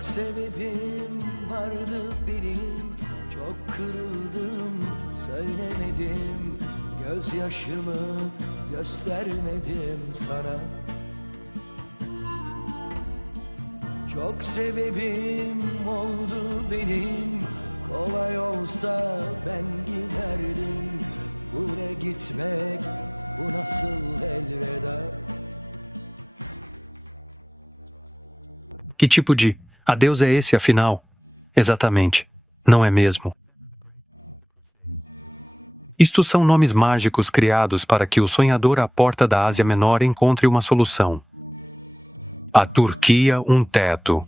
Çok sebebim vardı benim, çok kırıldım, söylemedim, gözyaşımı göstermedim sana. Çok sebebim oldu benim, kolay olsa ben giderdim. Bu ne gitmek, bu nasıl elveda? Que tipo de adeus é esse, afinal? Exatamente, não é mesmo? Isto são nomes mágicos criados para que o sonhador à porta da Ásia Menor encontre uma solução. A Turquia, um teto.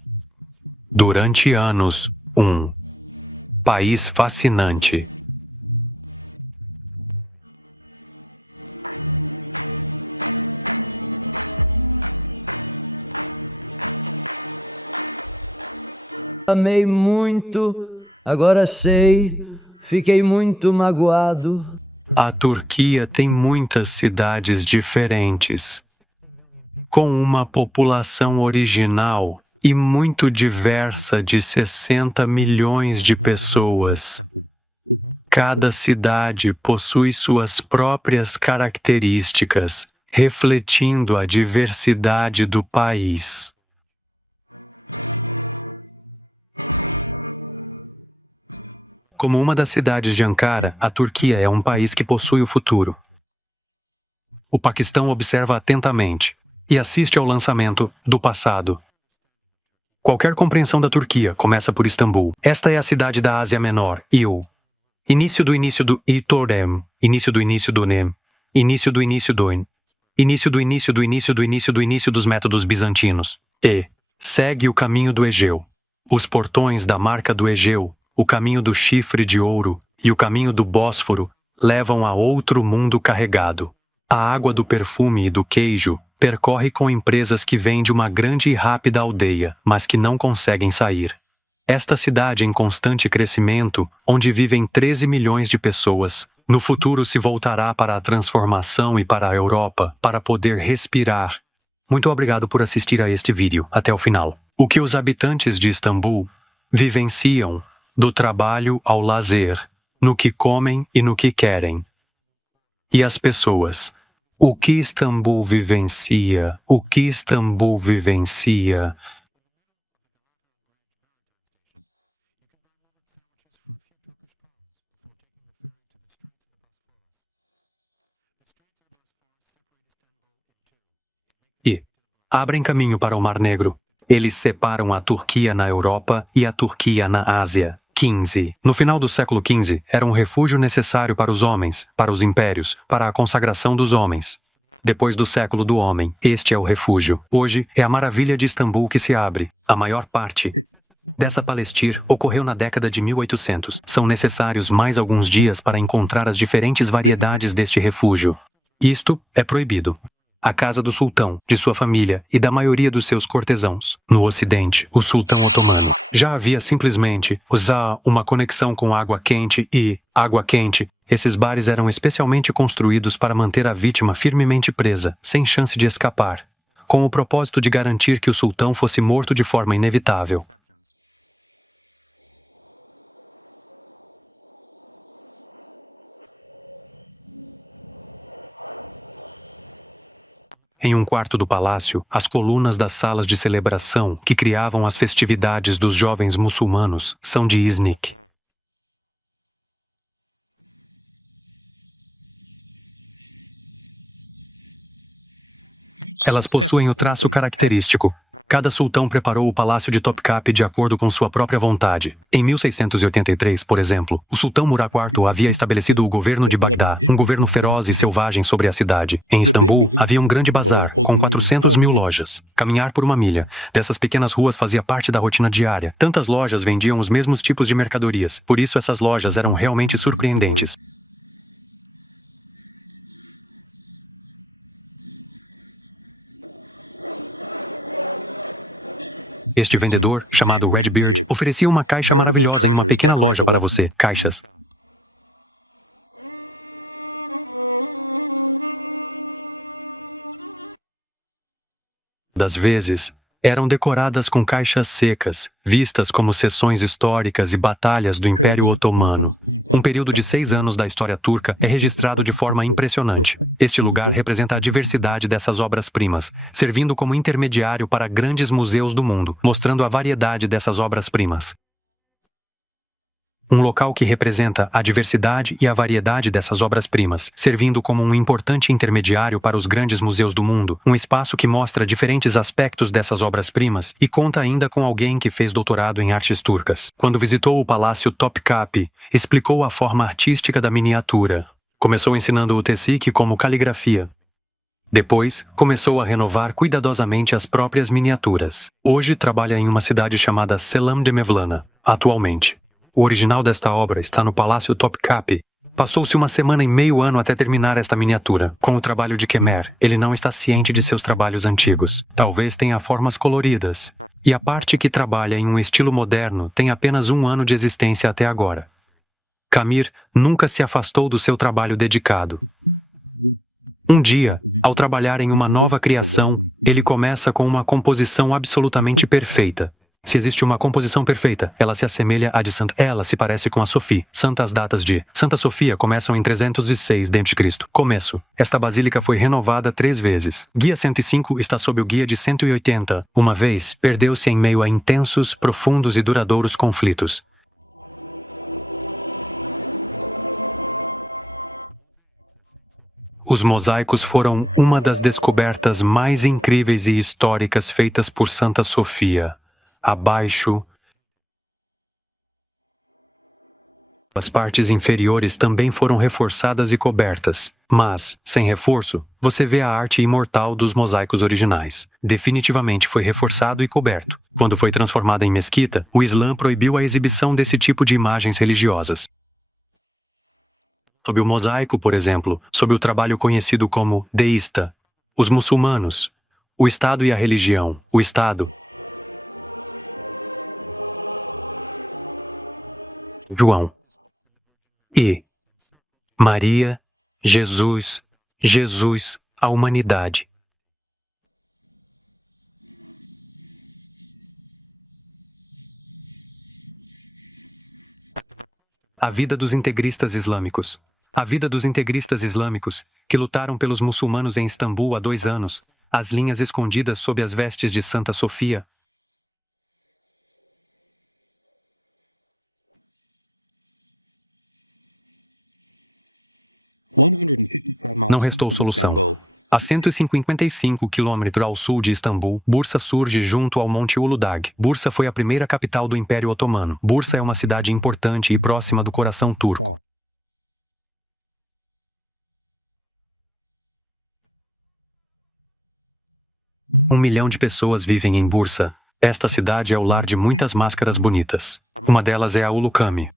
Durante anos, um país fascinante. Amei muito, agora sei, fiquei muito magoado. A Turquia tem muitas cidades diferentes, com uma população original e muito diversa de 60 milhões de pessoas. Cada cidade possui suas próprias características, refletindo a diversidade do país. Como uma das cidades de Ankara, a Turquia é um país que possui o futuro. O Paquistão observa atentamente e assiste ao lançamento do passado. Qualquer compreensão da Turquia começa por Istambul. Esta é a cidade da Ásia Menor, início do Itorem, início do Nem, início do In, início dos métodos bizantinos. E segue o caminho do Egeu. Os portões da marca do Egeu, o caminho do chifre de ouro e o caminho do Bósforo levam a outro mundo carregado. A água do perfume e do queijo percorre com empresas que vêm de uma grande e rápida aldeia, mas que não conseguem sair. Esta cidade em constante crescimento, onde vivem 13 milhões de pessoas, no futuro se voltará para a transformação e para a Europa, para poder respirar. Muito obrigado por assistir a este vídeo até o final. O que os habitantes de Istambul vivenciam do trabalho ao lazer, no que comem e no que querem. E as pessoas, o que Istambul vivencia, E abrem caminho para o Mar Negro. Eles separam a Turquia na Europa e a Turquia na Ásia. 15. No final do século XV, era um refúgio necessário para os homens, para os impérios, para a consagração dos homens. Depois do século do homem, este é o refúgio. Hoje, é a maravilha de Istambul que se abre. A maior parte dessa Palestir ocorreu na década de 1800. São necessários mais alguns dias para encontrar as diferentes variedades deste refúgio. Isto é proibido. A casa do sultão, de sua família e da maioria dos seus cortesãos. No ocidente, o sultão otomano já havia simplesmente usar uma conexão com água quente e água quente. Esses bares eram especialmente construídos para manter a vítima firmemente presa, sem chance de escapar, com o propósito de garantir que o sultão fosse morto de forma inevitável. Em um quarto do palácio, as colunas das salas de celebração que criavam as festividades dos jovens muçulmanos são de Iznik. Elas possuem o traço característico. Cada sultão preparou o palácio de Topkapi de acordo com sua própria vontade. Em 1683, por exemplo, o sultão Murat IV havia estabelecido o governo de Bagdá, um governo feroz e selvagem sobre a cidade. Em Istambul, havia um grande bazar, com 400 mil lojas. Caminhar por uma milha dessas pequenas ruas fazia parte da rotina diária. Tantas lojas vendiam os mesmos tipos de mercadorias. Por isso, essas lojas eram realmente surpreendentes. Este vendedor, chamado Redbeard, oferecia uma caixa maravilhosa numa pequena loja para você. Caixas. Das vezes, eram decoradas com caixas secas, vistas como seções históricas e batalhas do Império Otomano. Um período de 6 anos da história turca é registrado de forma impressionante. Este lugar representa a diversidade dessas obras-primas, servindo como intermediário para grandes museus do mundo, mostrando a variedade dessas obras-primas. Um local que representa a diversidade e a variedade dessas obras-primas, servindo como um importante intermediário para os grandes museus do mundo, um espaço que mostra diferentes aspectos dessas obras-primas e conta ainda com alguém que fez doutorado em artes turcas. Quando visitou o Palácio Topkapi, explicou a forma artística da miniatura. Começou ensinando o tesik como caligrafia. Depois, começou a renovar cuidadosamente as próprias miniaturas. Hoje trabalha em uma cidade chamada Selam de Mevlana, atualmente. O original desta obra está no Palácio Topkapi. Passou-se uma semana e meio ano até terminar esta miniatura. Com o trabalho de Kemer, ele não está ciente de seus trabalhos antigos. Talvez tenha formas coloridas. E a parte que trabalha em um estilo moderno tem apenas 1 ano de existência até agora. Kamir nunca se afastou do seu trabalho dedicado. Um dia, ao trabalhar em uma nova criação, ele começa com uma composição absolutamente perfeita. Se existe uma composição perfeita, ela se assemelha à de Santa. Ela se parece com a Sofia. Santas datas de Santa Sofia começam em 306 d.C. Começo. Esta basílica foi renovada 3 vezes. Guia 105 está sob o guia de 180. Uma vez, perdeu-se em meio a intensos, profundos e duradouros conflitos. Os mosaicos foram uma das descobertas mais incríveis e históricas feitas por Santa Sofia. Abaixo, as partes inferiores também foram reforçadas e cobertas, mas, sem reforço, você vê a arte imortal dos mosaicos originais. Definitivamente foi reforçado e coberto. Quando foi transformada em mesquita, o Islã proibiu a exibição desse tipo de imagens religiosas. Sob o mosaico, por exemplo, sob o trabalho conhecido como deísta, os muçulmanos, o Estado e a religião, o Estado, João e Maria, Jesus, a humanidade. A vida dos integristas islâmicos. A vida dos integristas islâmicos, que lutaram pelos muçulmanos em Istambul há 2 anos, as linhas escondidas sob as vestes de Santa Sofia. Não restou solução. A 155 km ao sul de Istambul, Bursa surge junto ao Monte Uludag. Bursa foi a primeira capital do Império Otomano. Bursa é uma cidade importante e próxima do coração turco. Um milhão de pessoas vivem em Bursa. Esta cidade é o lar de muitas máscaras bonitas. Uma delas é a Ulukami.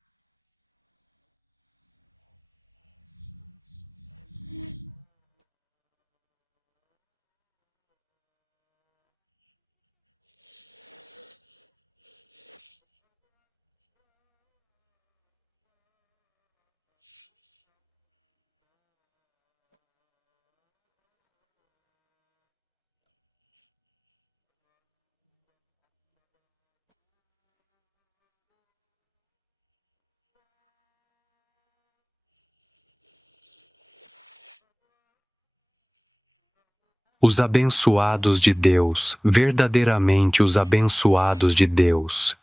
Os abençoados de Deus, verdadeiramente os abençoados de Deus.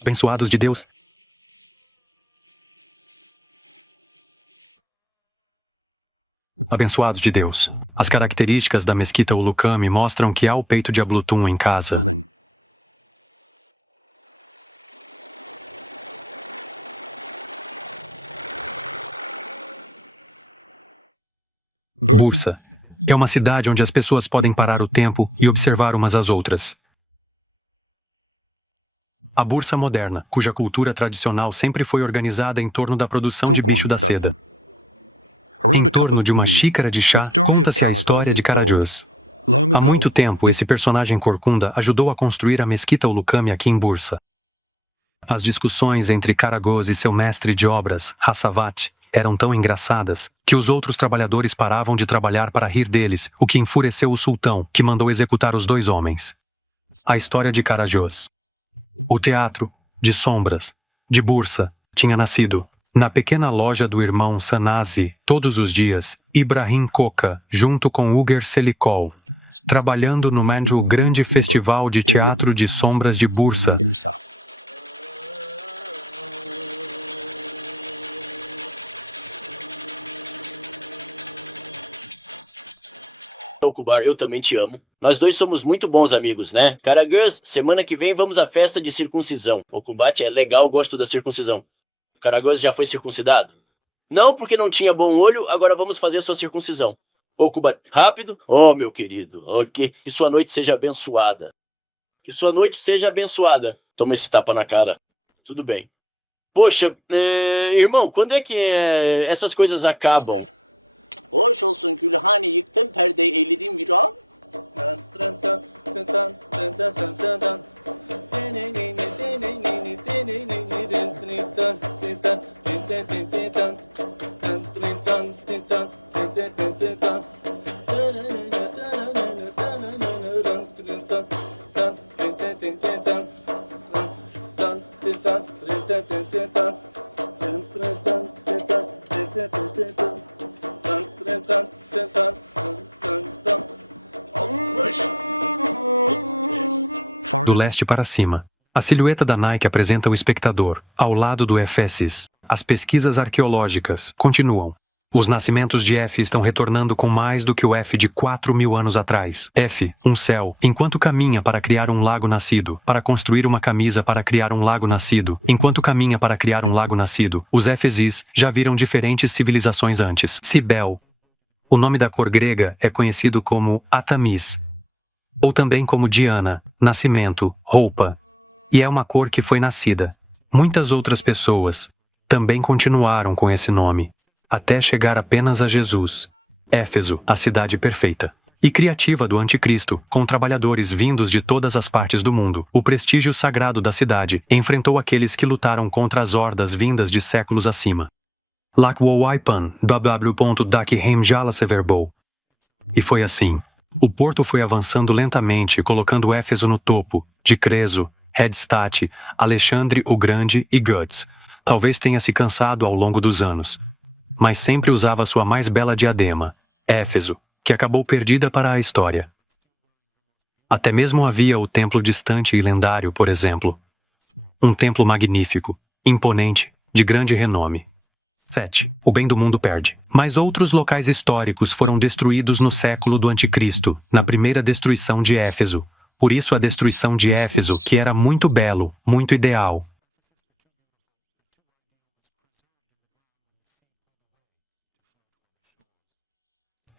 Abençoados de Deus. Abençoados de Deus. As características da mesquita Ulukami mostram que há o peito de Ablutum em casa. Bursa é uma cidade onde as pessoas podem parar o tempo e observar umas às outras. A Bursa moderna, cuja cultura tradicional sempre foi organizada em torno da produção de bicho da seda. Em torno de uma xícara de chá, conta-se a história de Karagöz. Há muito tempo, esse personagem corcunda ajudou a construir a mesquita Ulukami aqui em Bursa. As discussões entre Karagöz e seu mestre de obras, Hassavat, eram tão engraçadas que os outros trabalhadores paravam de trabalhar para rir deles, o que enfureceu o sultão, que mandou executar os 2 homens. A história de Carajós. O teatro, de sombras, de Bursa, tinha nascido. Na pequena loja do irmão Sanazi, todos os dias, Ibrahim Coca, junto com Uger Selikol, trabalhando no o grande festival de teatro de sombras de Bursa. Okubar, eu também te amo. Nós dois somos muito bons amigos, né? Karagöz, semana que vem vamos à festa de circuncisão. Okubat é legal, gosto da circuncisão. Karagöz já foi circuncidado? Não, porque não tinha bom olho, agora vamos fazer sua circuncisão. Okubat, rápido? Oh, meu querido, ok. Que sua noite seja abençoada. Que sua noite seja abençoada. Toma esse tapa na cara. Tudo bem. Poxa, irmão, quando é que essas coisas acabam? Hoş olsun Gülhane, yıktın perdeyi, eğledin viran. Do leste para cima. A silhueta da Nike apresenta o espectador, ao lado do Efesis. As pesquisas arqueológicas continuam. Os nascimentos de F estão retornando com mais do que o F de 4.000 anos atrás. F, um céu, enquanto caminha para criar um lago nascido, para construir uma camisa para criar um lago nascido, enquanto caminha para criar um lago nascido, os Efesis já viram diferentes civilizações antes. Cibel. O nome da cor grega é conhecido como Atamis, ou também como Diana, nascimento, roupa. E é uma cor que foi nascida. Muitas outras pessoas também continuaram com esse nome, até chegar apenas a Jesus. Éfeso, a cidade perfeita e criativa do anticristo, com trabalhadores vindos de todas as partes do mundo. O prestígio sagrado da cidade enfrentou aqueles que lutaram contra as hordas vindas de séculos acima. Lakwowaipan, www.dakheimjalaseverbou. E foi assim. O porto foi avançando lentamente, colocando Éfeso no topo, de Creso, Redstadt, Alexandre o Grande e Guts. Talvez tenha se cansado ao longo dos anos, mas sempre usava sua mais bela diadema, Éfeso, que acabou perdida para a história. Até mesmo havia o templo distante e lendário, por exemplo. Um templo magnífico, imponente, de grande renome. Fet, o bem do mundo perde. Mas outros locais históricos foram destruídos no século do Anticristo, na primeira destruição de Éfeso. Por isso a destruição de Éfeso, que era muito belo, muito ideal.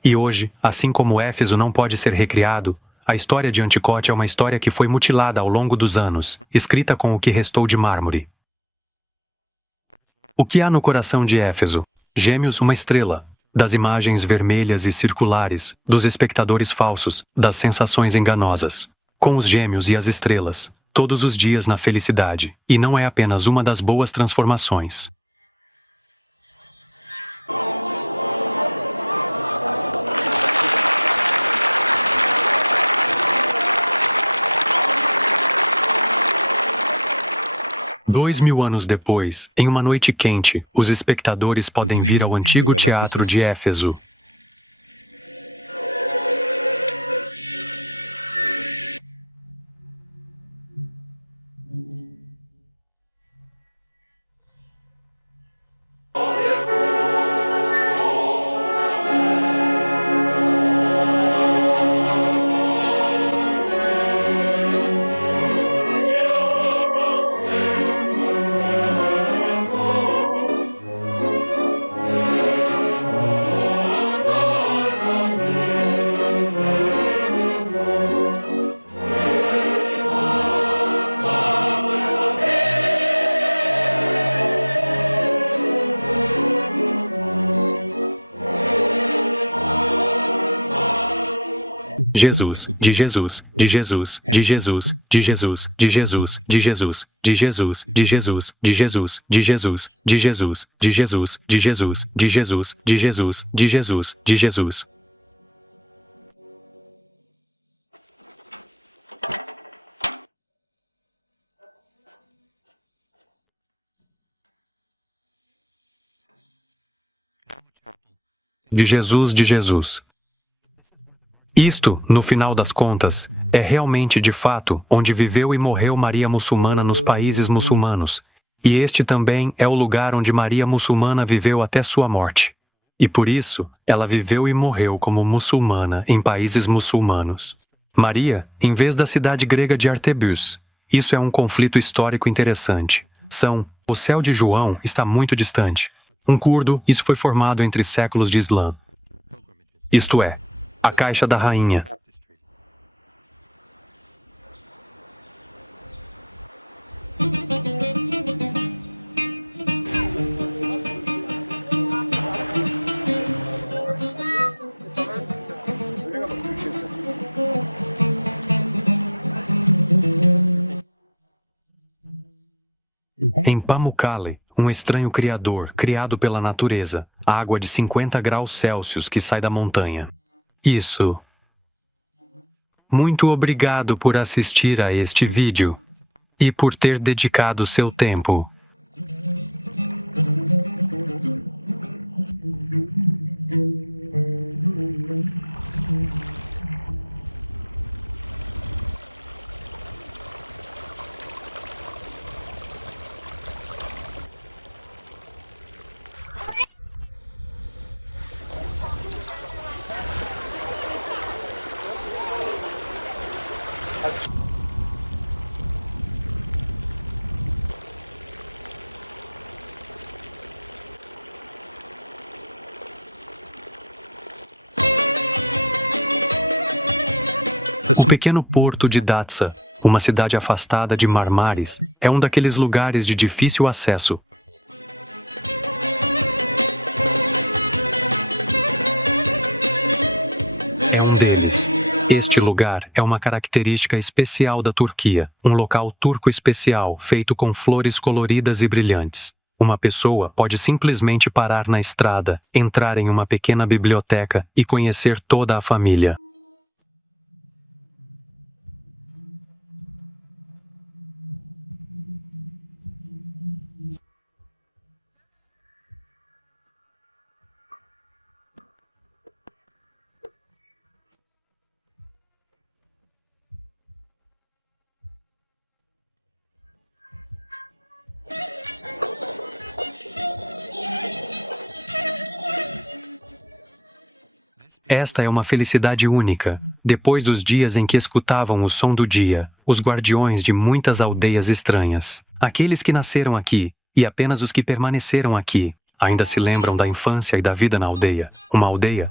E hoje, assim como Éfeso não pode ser recriado, a história de Anticote é uma história que foi mutilada ao longo dos anos, escrita com o que restou de mármore. O que há no coração de Éfeso? Gêmeos, uma estrela. Das imagens vermelhas e circulares, dos espectadores falsos, das sensações enganosas. Com os gêmeos e as estrelas, todos os dias na felicidade. E não é apenas uma das boas transformações. Dois 1000 anos depois, em uma noite quente, os espectadores podem vir ao antigo teatro de Éfeso. Jesus, de Jesus, de Jesus, de Jesus, de Jesus, de Jesus, de Jesus, de Jesus, de Jesus, de Jesus, de Jesus, de Jesus, de Jesus, de Jesus, de Jesus, de Jesus, de Jesus, de Jesus. De Jesus, de Jesus. Isto, no final das contas, é realmente de fato onde viveu e morreu Maria muçulmana nos países muçulmanos, e este também é o lugar onde Maria muçulmana viveu até sua morte. E por isso, ela viveu e morreu como muçulmana em países muçulmanos. Maria, em vez da cidade grega de Artebus. Isso é um conflito histórico interessante. O céu de João está muito distante. Um curdo, isso foi formado entre séculos de Islã. Isto é, a caixa da rainha. Em Pamukkale, um estranho criador, criado pela natureza, água de 50 graus Celsius que sai da montanha. Isso. Muito obrigado por assistir a este vídeo e por ter dedicado seu tempo. O pequeno porto de Datça, uma cidade afastada de Marmaris, é um daqueles lugares de difícil acesso. É um deles. Este lugar é uma característica especial da Turquia, um local turco especial feito com flores coloridas e brilhantes. Uma pessoa pode simplesmente parar na estrada, entrar em uma pequena biblioteca e conhecer toda a família. Esta é uma felicidade única. Depois dos dias em que escutavam o som do dia, os guardiões de muitas aldeias estranhas, aqueles que nasceram aqui, e apenas os que permaneceram aqui, ainda se lembram da infância e da vida na aldeia. Uma aldeia?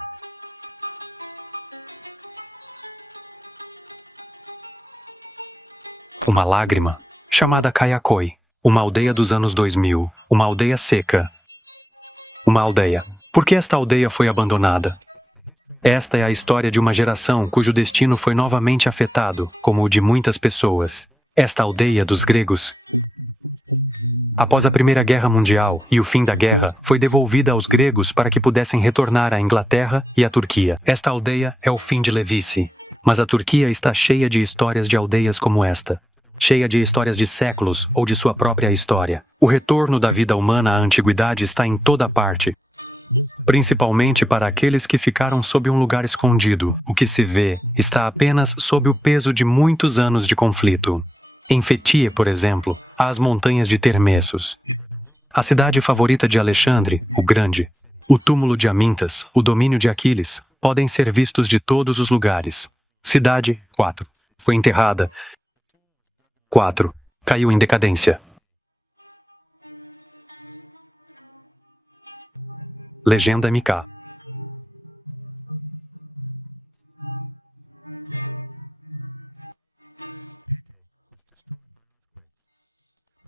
Uma lágrima, chamada Kayakoi. Uma aldeia dos anos 2000. Uma aldeia seca. Uma aldeia. Por que esta aldeia foi abandonada? Esta é a história de uma geração cujo destino foi novamente afetado, como o de muitas pessoas. Esta aldeia dos gregos, após a Primeira Guerra Mundial e o fim da guerra, foi devolvida aos gregos para que pudessem retornar à Inglaterra e à Turquia. Esta aldeia é o fim de Levíce, mas a Turquia está cheia de histórias de aldeias como esta. Cheia de histórias de séculos ou de sua própria história. O retorno da vida humana à antiguidade está em toda parte. Principalmente para aqueles que ficaram sob um lugar escondido. O que se vê está apenas sob o peso de muitos anos de conflito. Em Fethiye, por exemplo, há as montanhas de Termessos. A cidade favorita de Alexandre, o Grande. O túmulo de Amintas, o domínio de Aquiles, podem ser vistos de todos os lugares. Cidade, 4. Foi enterrada. 4. Caiu em decadência. Legenda MK.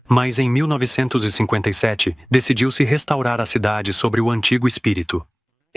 Mas em 1957, decidiu-se restaurar a cidade sobre o antigo espírito.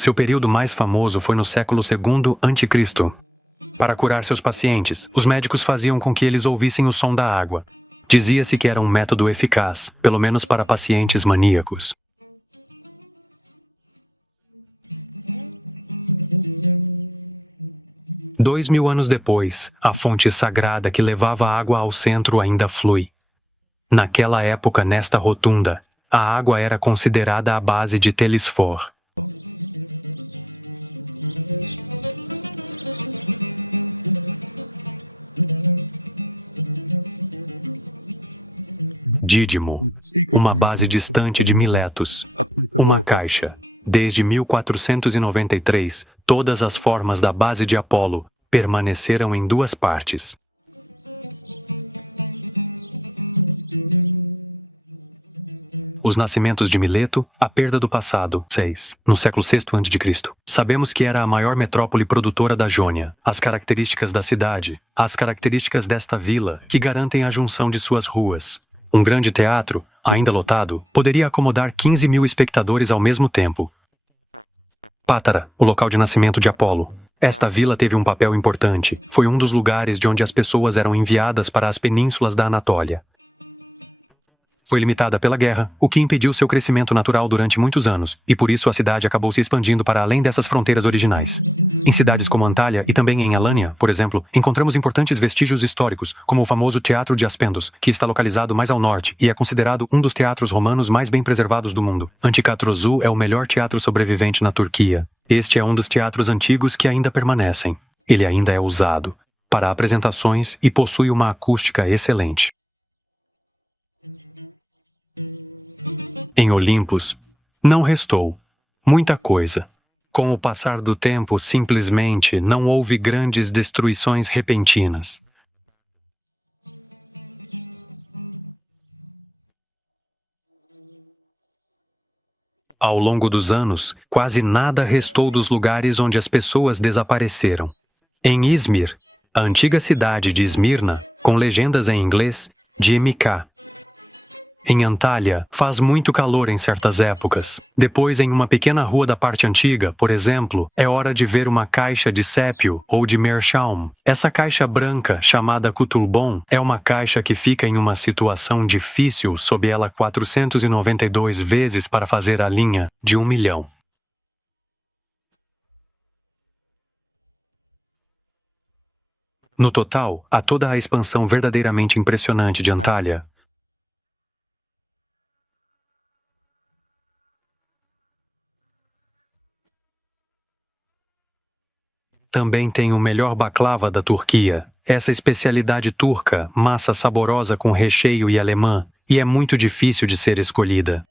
Seu período mais famoso foi no século II a.C. Para curar seus pacientes, os médicos faziam com que eles ouvissem o som da água. Dizia-se que era um método eficaz, pelo menos para pacientes maníacos. Dois 2000 anos depois, a fonte sagrada que levava a água ao centro ainda flui. Naquela época, nesta rotunda, a água era considerada a base de Telesfor. Dídimo, uma base distante de Miletos, uma caixa. Desde 1493, todas as formas da base de Apolo permaneceram em duas partes. Os nascimentos de Mileto, a perda do passado. 6. No século VI a.C. Sabemos que era a maior metrópole produtora da Jônia. As características da cidade, as características desta vila, que garantem a junção de suas ruas. Um grande teatro, ainda lotado, poderia acomodar 15.000 espectadores ao mesmo tempo. Pátara, o local de nascimento de Apolo. Esta vila teve um papel importante. Foi um dos lugares de onde as pessoas eram enviadas para as penínsulas da Anatólia. Foi limitada pela guerra, o que impediu seu crescimento natural durante muitos anos, e por isso a cidade acabou se expandindo para além dessas fronteiras originais. Em cidades como Antália e também em Alânia, por exemplo, encontramos importantes vestígios históricos, como o famoso Teatro de Aspendos, que está localizado mais ao norte e é considerado um dos teatros romanos mais bem preservados do mundo. Antikatrosu é o melhor teatro sobrevivente na Turquia. Este é um dos teatros antigos que ainda permanecem. Ele ainda é usado para apresentações e possui uma acústica excelente. Em Olimpos, não restou muita coisa. Com o passar do tempo, simplesmente não houve grandes destruições repentinas. Ao longo dos anos, quase nada restou dos lugares onde as pessoas desapareceram. Em Izmir, a antiga cidade de Esmirna, com legendas em inglês, de MK. Em Antália, faz muito calor em certas épocas. Depois, em uma pequena rua da parte antiga, por exemplo, é hora de ver uma caixa de sépio ou de meerschaum. Essa caixa branca, chamada Kutulbon, é uma caixa que fica em uma situação difícil sob ela 492 vezes para fazer a linha de 1 milhão. No total, há toda a expansão verdadeiramente impressionante de Antália. Também tem o melhor baklava da Turquia. Essa especialidade turca, massa saborosa com recheio e alemã, e é muito difícil de ser escolhida.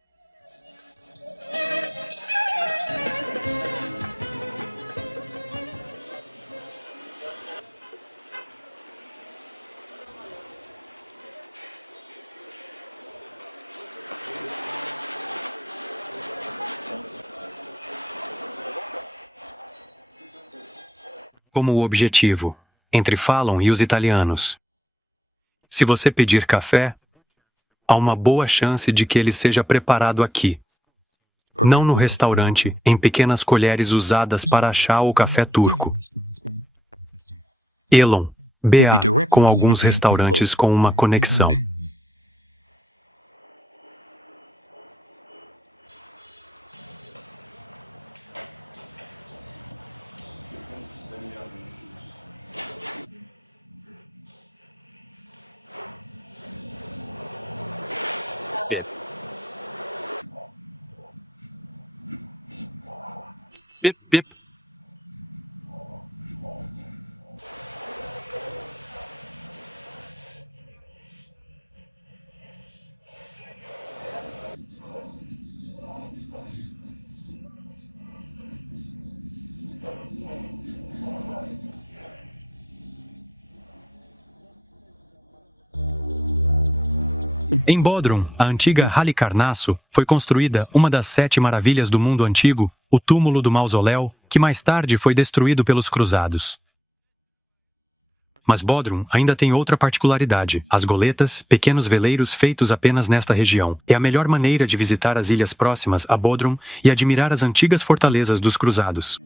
Como o objetivo, entre Fallon e os italianos. Se você pedir café, há uma boa chance de que ele seja preparado aqui. Não no restaurante, em pequenas colheres usadas para chá ou café turco. Elon, BA, com alguns restaurantes com uma conexão. Bip, bip. Em Bodrum, a antiga Halicarnasso, foi construída uma das 7 maravilhas do mundo antigo, o túmulo do mausoléu, que mais tarde foi destruído pelos cruzados. Mas Bodrum ainda tem outra particularidade. As goletas, pequenos veleiros feitos apenas nesta região. É a melhor maneira de visitar as ilhas próximas a Bodrum e admirar as antigas fortalezas dos cruzados.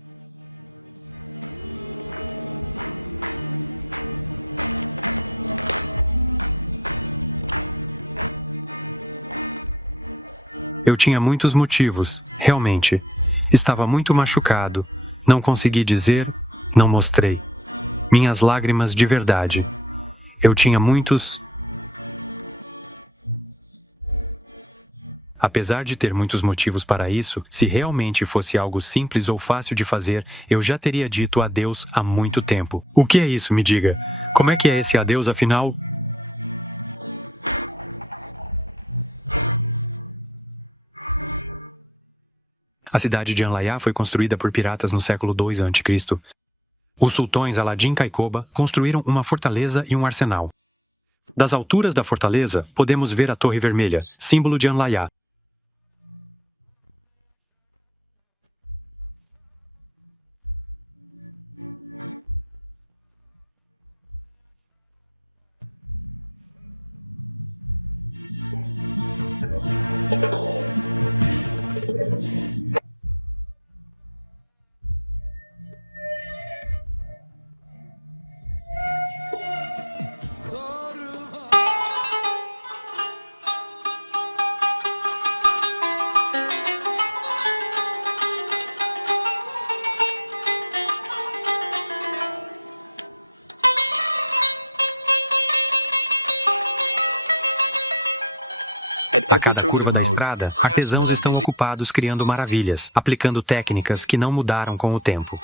Eu tinha muitos motivos, realmente. Estava muito machucado. Não consegui dizer, não mostrei. Minhas lágrimas de verdade. Eu tinha muitos... Apesar de ter muitos motivos para isso, se realmente fosse algo simples ou fácil de fazer, eu já teria dito adeus há muito tempo. O que é isso, me diga? Como é que é esse adeus, afinal? A cidade de Anlaiá foi construída por piratas no século II a.C. Os sultões Aladim Caicoba construíram uma fortaleza e um arsenal. Das alturas da fortaleza, podemos ver a Torre Vermelha, símbolo de Anlaiá. A cada curva da estrada, artesãos estão ocupados criando maravilhas, aplicando técnicas que não mudaram com o tempo.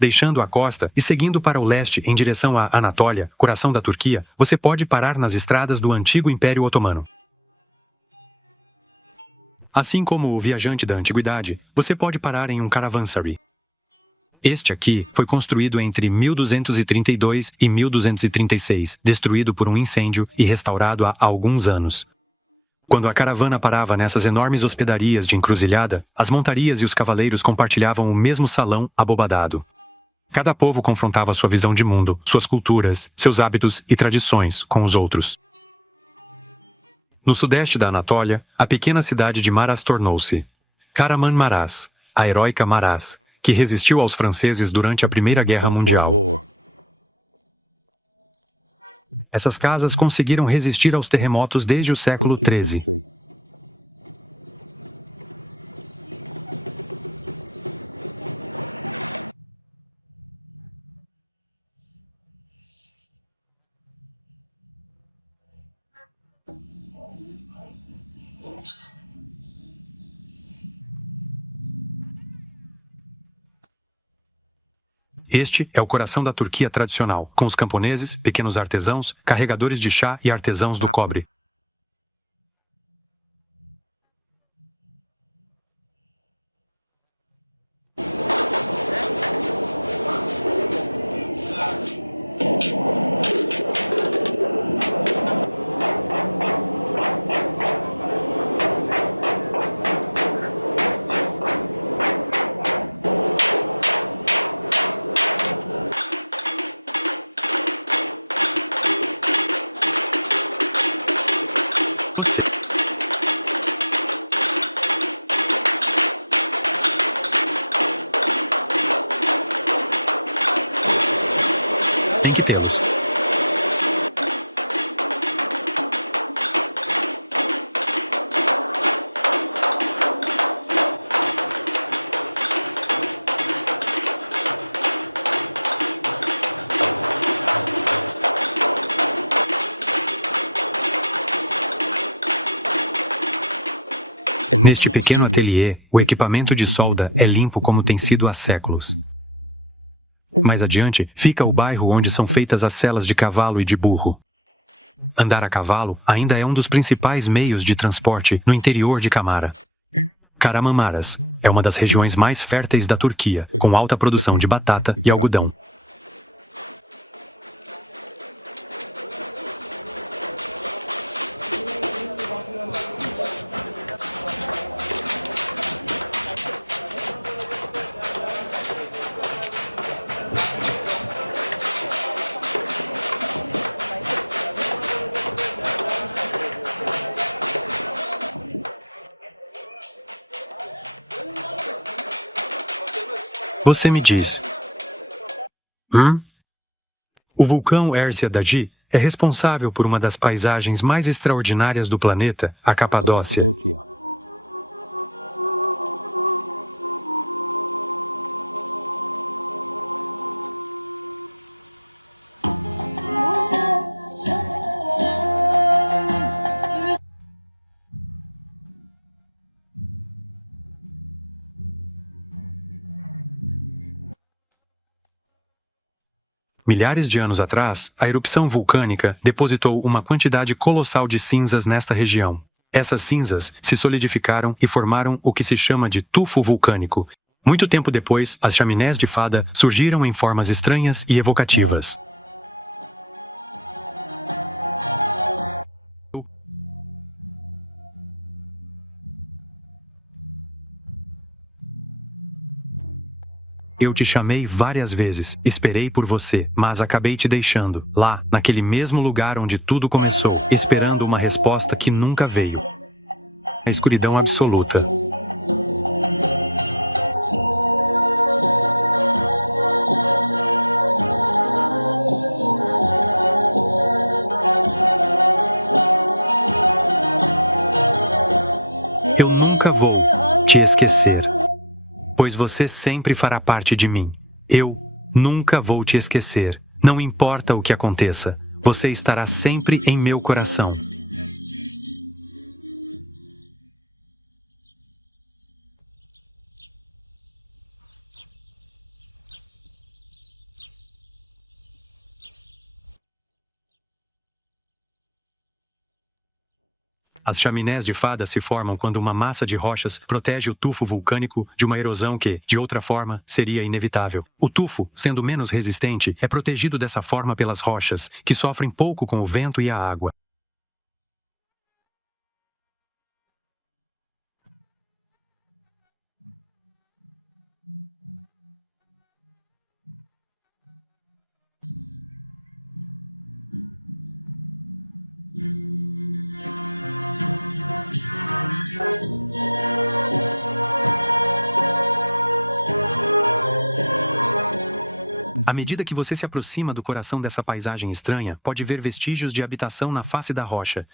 Deixando a costa e seguindo para o leste em direção à Anatólia, coração da Turquia, você pode parar nas estradas do antigo Império Otomano. Assim como o viajante da antiguidade, você pode parar em um caravansary. Este aqui foi construído entre 1232 e 1236, destruído por um incêndio e restaurado há alguns anos. Quando a caravana parava nessas enormes hospedarias de encruzilhada, as montarias e os cavaleiros compartilhavam o mesmo salão abobadado. Cada povo confrontava sua visão de mundo, suas culturas, seus hábitos e tradições com os outros. No sudeste da Anatólia, a pequena cidade de Maras tornou-se Kahramanmaraş, a heróica Maras, que resistiu aos franceses durante a Primeira Guerra Mundial. Essas casas conseguiram resistir aos terremotos desde o século XIII. Este é o coração da Turquia tradicional, com os camponeses, pequenos artesãos, carregadores de chá e artesãos do cobre. Tem que tê-los. Neste pequeno ateliê, o equipamento de solda é limpo como tem sido há séculos. Mais adiante, fica o bairro onde são feitas as celas de cavalo e de burro. Andar a cavalo ainda é um dos principais meios de transporte no interior de Camara. Kahramanmaraş é uma das regiões mais férteis da Turquia, com alta produção de batata e algodão. Você me diz. O vulcão Erciyes Dağ é responsável por uma das paisagens mais extraordinárias do planeta, a Capadócia. Milhares de anos atrás, a erupção vulcânica depositou uma quantidade colossal de cinzas nesta região. Essas cinzas se solidificaram e formaram o que se chama de tufo vulcânico. Muito tempo depois, as chaminés de fada surgiram em formas estranhas e evocativas. Eu te chamei várias vezes, esperei por você, mas acabei te deixando, lá, naquele mesmo lugar onde tudo começou, esperando uma resposta que nunca veio. A escuridão absoluta. Eu nunca vou te esquecer. Pois você sempre fará parte de mim. Eu nunca vou te esquecer. Não importa o que aconteça, você estará sempre em meu coração. As chaminés de fada se formam quando uma massa de rochas protege o tufo vulcânico de uma erosão que, de outra forma, seria inevitável. O tufo, sendo menos resistente, é protegido dessa forma pelas rochas, que sofrem pouco com o vento e a água. À medida que você se aproxima do coração dessa paisagem estranha, pode ver vestígios de habitação na face da rocha.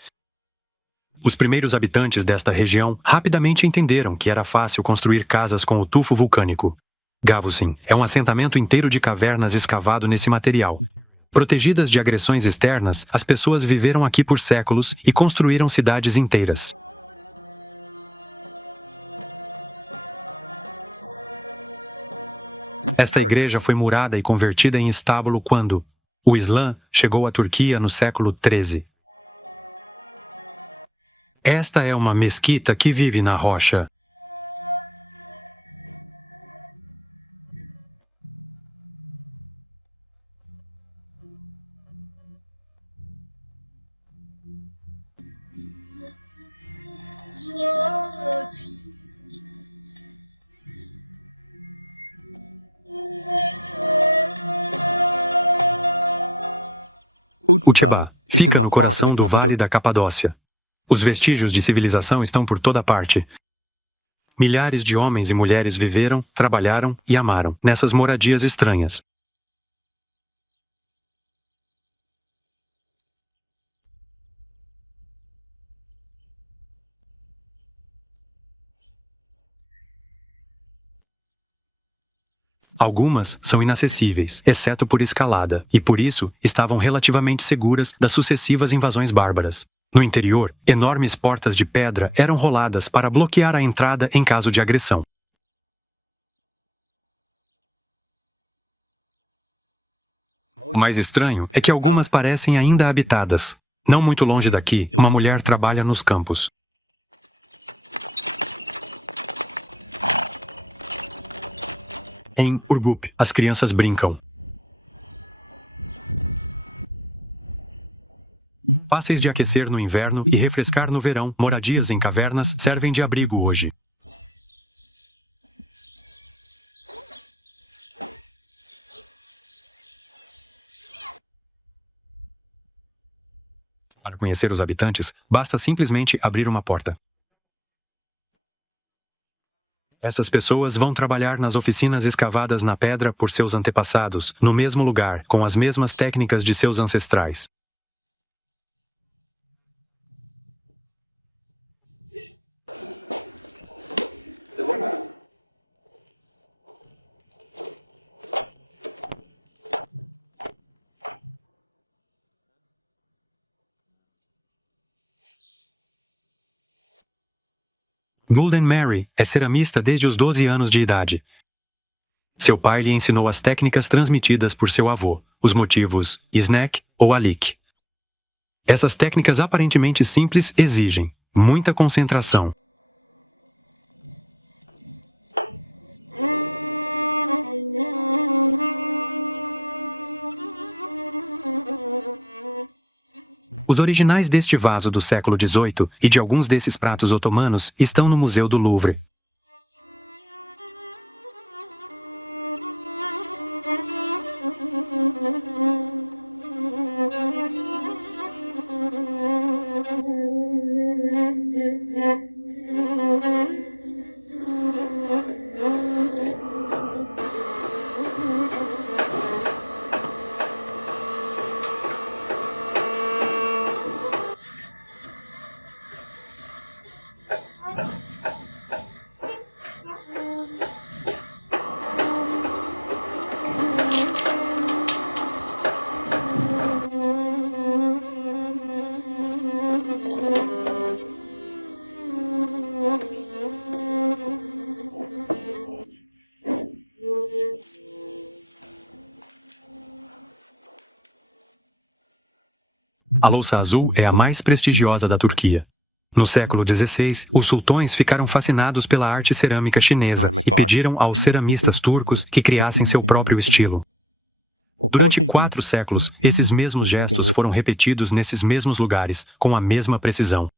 Os primeiros habitantes desta região rapidamente entenderam que era fácil construir casas com o tufo vulcânico. Gavuzin é um assentamento inteiro de cavernas escavado nesse material. Protegidas de agressões externas, as pessoas viveram aqui por séculos e construíram cidades inteiras. Esta igreja foi murada e convertida em estábulo quando o Islã chegou à Turquia no século XIII. Esta é uma mesquita que vive na rocha. Uteba fica no coração do Vale da Capadócia. Os vestígios de civilização estão por toda parte. Milhares de homens e mulheres viveram, trabalharam e amaram nessas moradias estranhas. Algumas são inacessíveis, exceto por escalada, e por isso estavam relativamente seguras das sucessivas invasões bárbaras. No interior, enormes portas de pedra eram roladas para bloquear a entrada em caso de agressão. O mais estranho é que algumas parecem ainda habitadas. Não muito longe daqui, uma mulher trabalha nos campos. Em Urgup, as crianças brincam. Fáceis de aquecer no inverno e refrescar no verão, moradias em cavernas servem de abrigo hoje. Para conhecer os habitantes, basta simplesmente abrir uma porta. Essas pessoas vão trabalhar nas oficinas escavadas na pedra por seus antepassados, no mesmo lugar, com as mesmas técnicas de seus ancestrais. Golden Mary é ceramista desde os 12 anos de idade. Seu pai lhe ensinou as técnicas transmitidas por seu avô, os motivos snack ou alik. Essas técnicas aparentemente simples exigem muita concentração. Os originais deste vaso do século XVIII e de alguns desses pratos otomanos estão no Museu do Louvre. A louça azul é a mais prestigiosa da Turquia. No século XVI, os sultões ficaram fascinados pela arte cerâmica chinesa e pediram aos ceramistas turcos que criassem seu próprio estilo. Durante 4 séculos, esses mesmos gestos foram repetidos nesses mesmos lugares, com a mesma precisão.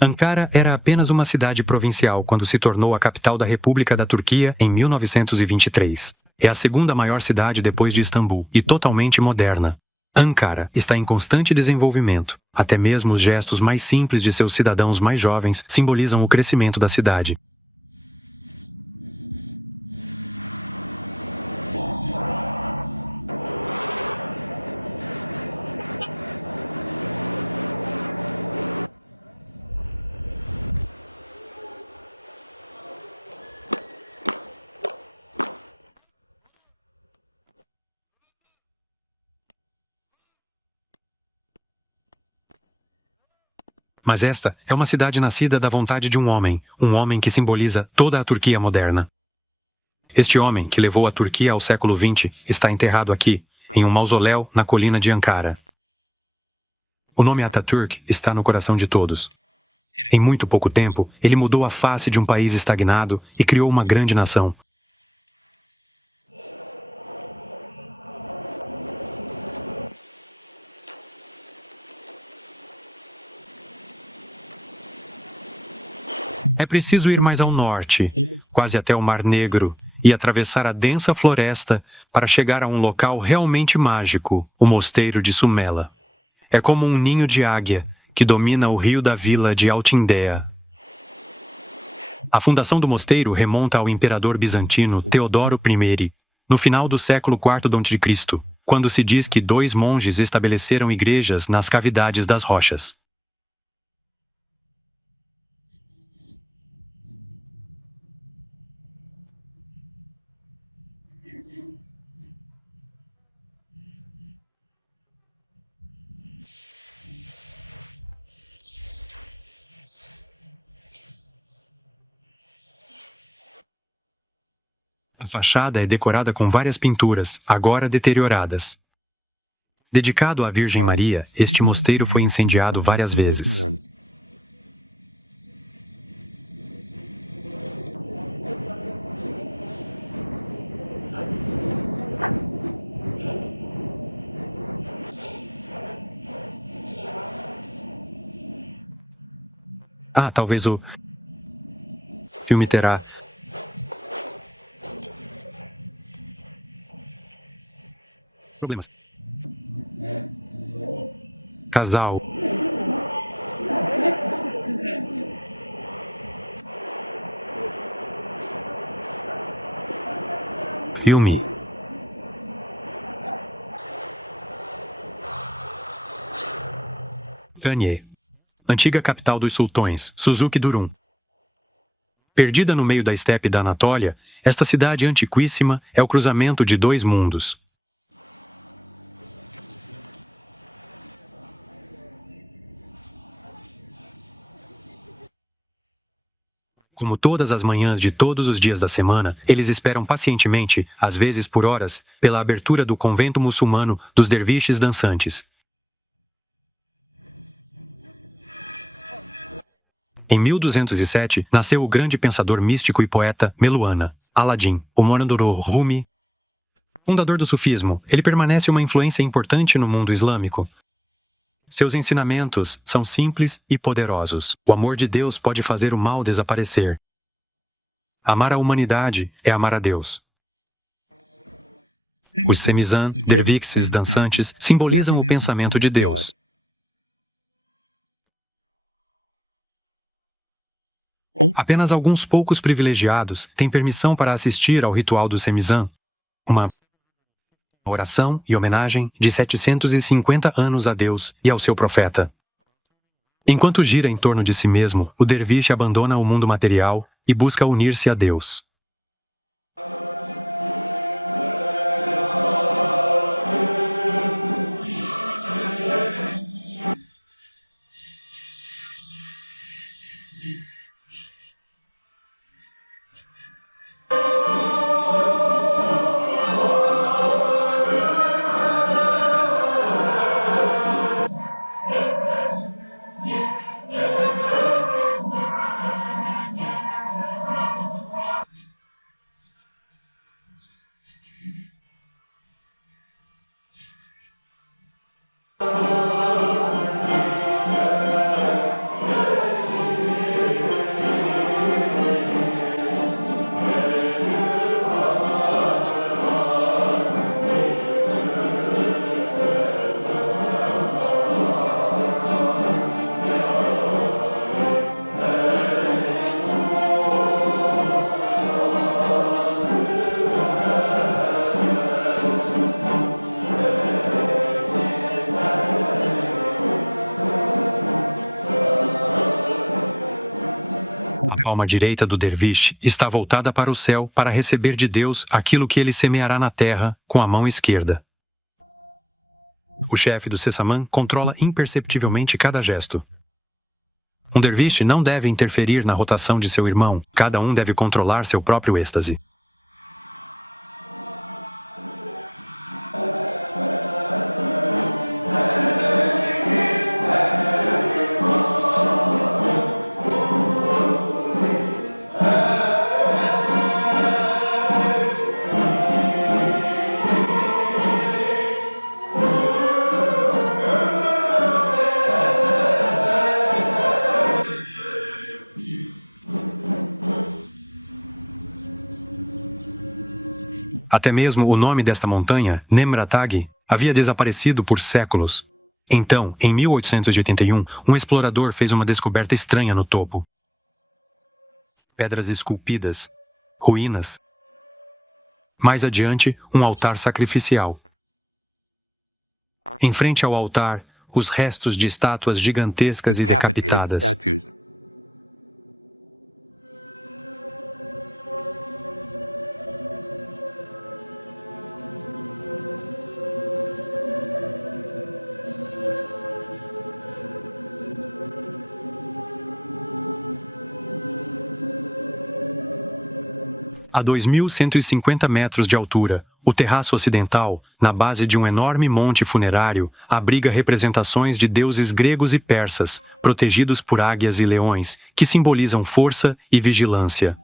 Ankara era apenas uma cidade provincial quando se tornou a capital da República da Turquia em 1923. É a segunda maior cidade depois de Istambul e totalmente moderna. Ankara está em constante desenvolvimento. Até mesmo os gestos mais simples de seus cidadãos mais jovens simbolizam o crescimento da cidade. Mas esta é uma cidade nascida da vontade de um homem que simboliza toda a Turquia moderna. Este homem, que levou a Turquia ao século XX, está enterrado aqui, em um mausoléu na colina de Ankara. O nome Atatürk está no coração de todos. Em muito pouco tempo, ele mudou a face de um país estagnado e criou uma grande nação. É preciso ir mais ao norte, quase até o Mar Negro, e atravessar a densa floresta para chegar a um local realmente mágico, o Mosteiro de Sumela. É como um ninho de águia que domina o rio da vila de Altindea. A fundação do mosteiro remonta ao imperador bizantino Teodoro I, no final do século IV d.C., quando se diz que 2 monges estabeleceram igrejas nas cavidades das rochas. A fachada é decorada com várias pinturas, agora deterioradas. Dedicado à Virgem Maria, este mosteiro foi incendiado várias vezes. Talvez o filme terá problemas. Casal. Filme. Kanye. Antiga capital dos sultões, Suzuki-Durum. Perdida no meio da estepe da Anatólia, esta cidade antiquíssima é o cruzamento de dois mundos. Como todas as manhãs de todos os dias da semana, eles esperam pacientemente, às vezes por horas, pela abertura do convento muçulmano dos derviches dançantes. Em 1207, nasceu o grande pensador místico e poeta Meluana, Aladdin, homônimo Rumi. Fundador do sufismo, ele permanece uma influência importante no mundo islâmico. Seus ensinamentos são simples e poderosos. O amor de Deus pode fazer o mal desaparecer. Amar a humanidade é amar a Deus. Os semizan, dervixes dançantes, simbolizam o pensamento de Deus. Apenas alguns poucos privilegiados têm permissão para assistir ao ritual do semizan, uma oração e homenagem de 750 anos a Deus e ao seu profeta. Enquanto gira em torno de si mesmo, o derviche abandona o mundo material e busca unir-se a Deus. A palma direita do derviche está voltada para o céu para receber de Deus aquilo que ele semeará na terra com a mão esquerda. O chefe do Sessaman controla imperceptivelmente cada gesto. Um derviche não deve interferir na rotação de seu irmão, cada um deve controlar seu próprio êxtase. Até mesmo o nome desta montanha, Nemratag, havia desaparecido por séculos. Então, em 1881, um explorador fez uma descoberta estranha no topo. Pedras esculpidas, ruínas. Mais adiante, um altar sacrificial. Em frente ao altar, os restos de estátuas gigantescas e decapitadas. A 2.150 metros de altura, o terraço ocidental, na base de um enorme monte funerário, abriga representações de deuses gregos e persas, protegidos por águias e leões, que simbolizam força e vigilância.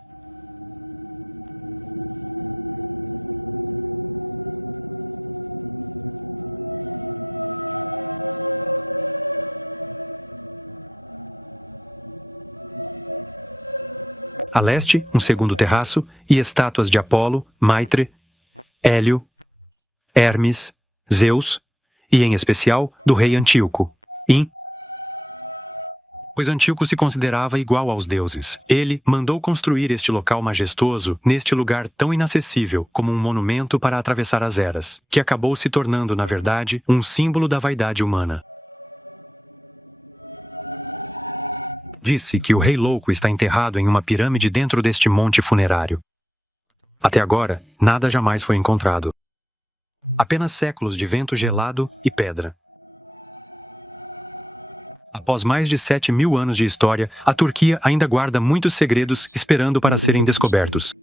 A leste, um segundo terraço e estátuas de Apolo, Maitre, Hélio, Hermes, Zeus e, em especial, do rei Antíoco, pois Antíoco se considerava igual aos deuses. Ele mandou construir este local majestoso neste lugar tão inacessível como um monumento para atravessar as eras, que acabou se tornando, na verdade, um símbolo da vaidade humana. Disse que o Rei Louco está enterrado em uma pirâmide dentro deste monte funerário. Até agora, nada jamais foi encontrado. Apenas séculos de vento gelado e pedra. Após mais de 7.000 anos de história, a Turquia ainda guarda muitos segredos esperando para serem descobertos.